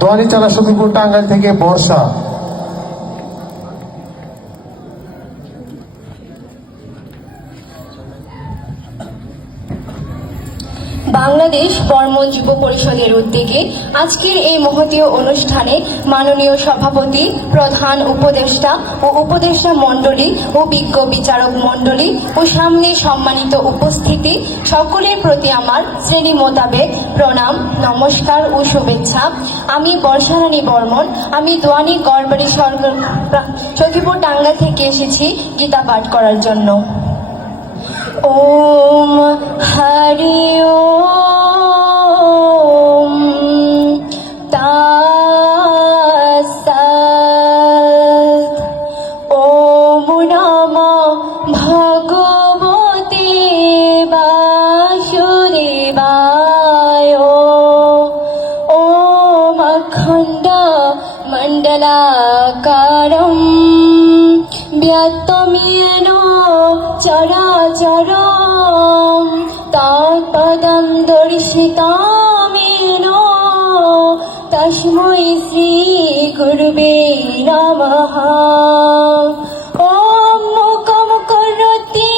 দোয়ানি চালা সখীপুর টাঙ্গাইল থেকে বর্ষা। বাংলাদেশ বর্মন যুব পরিষদের উদ্যোগে আজকের এই মহতীয় অনুষ্ঠানে মাননীয় সভাপতি, প্রধান উপদেষ্টা ও উপদেষ্টা মণ্ডলী ও বিজ্ঞ বিচারক মণ্ডলী ও সামনে সম্মানিত উপস্থিতি সকলের প্রতি আমার শ্রেণী মোতাবেক প্রণাম, নমস্কার ও শুভেচ্ছা। আমি বর্ষারানী বর্মন। আমি দোয়ানি গড়বাড়ি সখীপুর টাঙ্গাইল থেকে এসেছি গীতা পাঠ করার জন্য। ওম হরি ওম তাৎসৎ। ওম নমঃ ভগবতে বাসুদেবায়। ওম অখণ্ড মণ্ডলাকারম ব্যক্তমেন চরাচরম তৎপদম দর্শিতামেন তস্मै শ্রী গুরবে নমঃ। ওম মুখম করোতি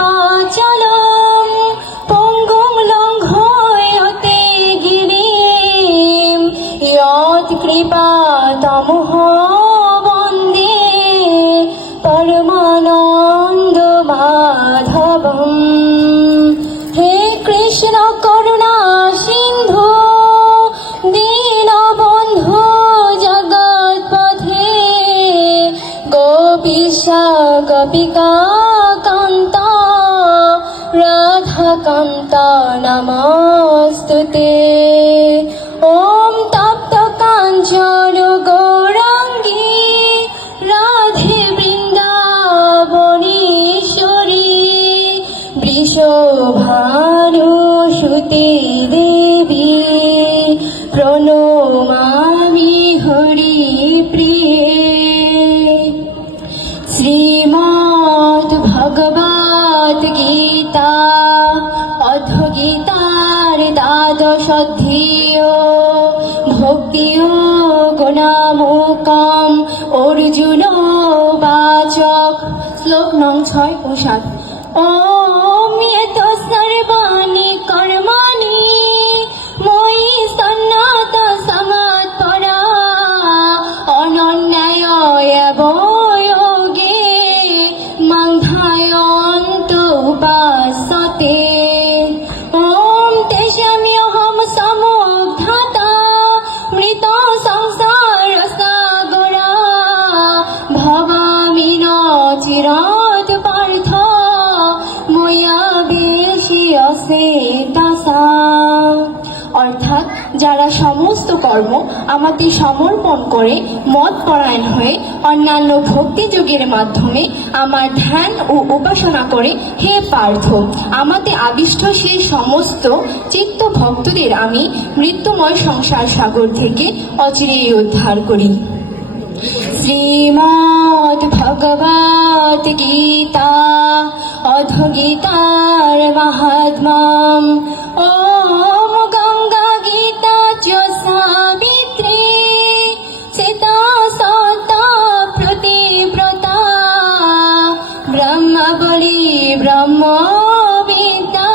বাচালম পঙ্গুম লঙ্ঘয়তে গিরিম যৎ কৃপাতমঃ বন্দে পরমানন্দ মাধবম। হে কৃষ্ণ করুণা সিন্ধু দীনবন্ধু জগৎপথে গোপীশা গোপিকা কান্ত রাধাকান্ত নমস্তুতে। ওম তপ্ত কাঞ্চন গৌরাঙ্গী রাধে বৃন্দাবনেশ্বরী বৃষভানুসুতে দেবী প্রণমামি হরি প্রিয়ে। শ্রীমদ্ ভগবদ্ গীতা অধগীতার দ্বাদশ অধ্যায় ভক্তি গুণামুকম অর্জুন বাচক। শ্লোক নং 6 ও 7। ওম ইয়ত সর্বাণি কর্মাণি ময়ি সন্ন্যাত সমৎপরা অনন্যায় এব যোগে মাং ধ্যায়ন্ত উপাসতে। ওম তেষাম্যহং সমুদ্ধাতা মৃত সংসার সাগরা ভবামি ন চিরাৎ পার্থ ময়া বেশিয়সে দশা। অর্থাৎ যারা সমস্ত কর্ম আমাকে সমর্পণ করে মত পরায়ণ হয়ে অন্যান্য ভক্তি যোগের মাধ্যমে আমার ধ্যান ও উপাসনা করে, হে পার্থ, আমাতে আবিষ্ট সেই সমস্ত চিত্ত ভক্তদের আমি মৃত্যুময় সংসার সাগর থেকে অচিরেই উদ্ধার করি। শ্রীমদ্ ভগবদ্ গীতা অধগীতার মাহাত্ম্যম। ওম গঙ্গা গীতা চ সাবিত্রী সীতা সতা প্রতিব্রতা ব্রহ্মবলি ব্রহ্ম বিদ্যা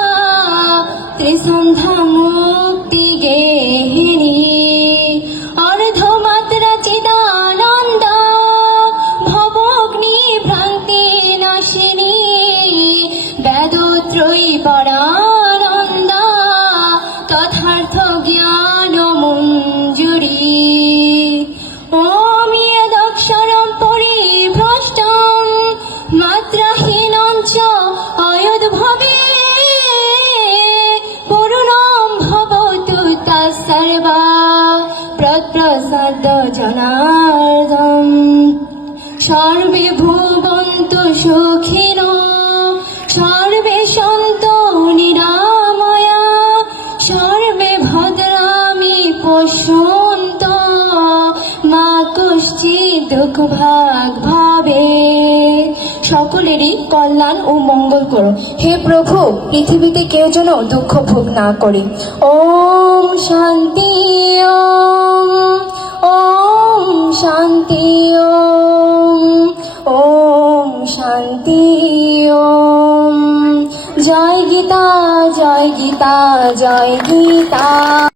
ত্রিসন্ধ্যা মুক্তি গেহিনী অর্ধমাত্রা চিদানন্দ ভবগ্নি ভ্রান্তি নাশিনী বেদত্রয়ী পরানন্দ তথার্থ জ্ঞান মঞ্জুরি। ওম ইয়দক্ষরম পরিভ্রষ্টম মাত্রাহীনং চ অয়দ্ভবে পূর্ণং ভবতু তৎসর্বা প্রসাদ জনার্দন। সর্বে ভুবন্তু সুখিনো সর্বে সন্তু নিরাময়া সর্বে ভদ্রামি পশ্যন্তু মা কশ্চিৎ দুঃখ ভাগ ভাবে। সকলেরই কল্যাণ ও মঙ্গল করো, হে প্রভু। পৃথিবীতে কেউ যেন দুঃখ ভোগ না করে। ওম শান্তি। ওম ওম ওম শান্তি ওম। জয় গীতা জয় গীতা জয় গীতা।